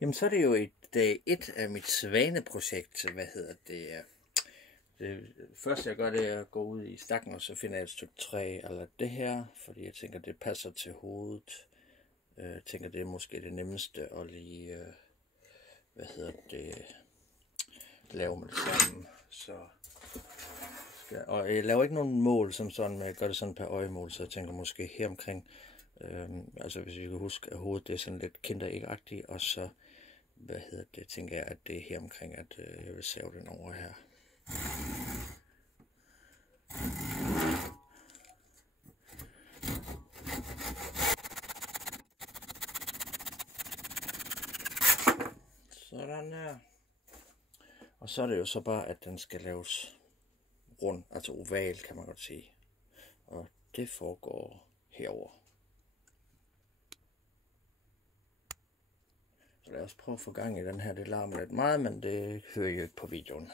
Jamen, så er det jo et af mit svaneprojekt. Hvad hedder det? Det første jeg gør, det er at gå ud i stakken, og så finder jeg et stykke træ eller det her, fordi jeg tænker, det passer til hovedet. Jeg tænker, det er måske det nemmeste at lige, lave med det samme. Og jeg laver ikke nogen mål som sådan, men jeg gør det sådan per øjemål, så jeg tænker måske her omkring, altså hvis vi kan huske, at hovedet det er sådan lidt kinderægagtigt, og så, tænker jeg, at det er her omkring, at jeg vil save den over her. Sådan her. Og så er det jo så bare, at den skal laves rund, altså oval, kan man godt sige. Og det foregår herover. Så lad os prøve at få gang i den her. Det larmer lidt meget, men det hører I jo ikke på videoen.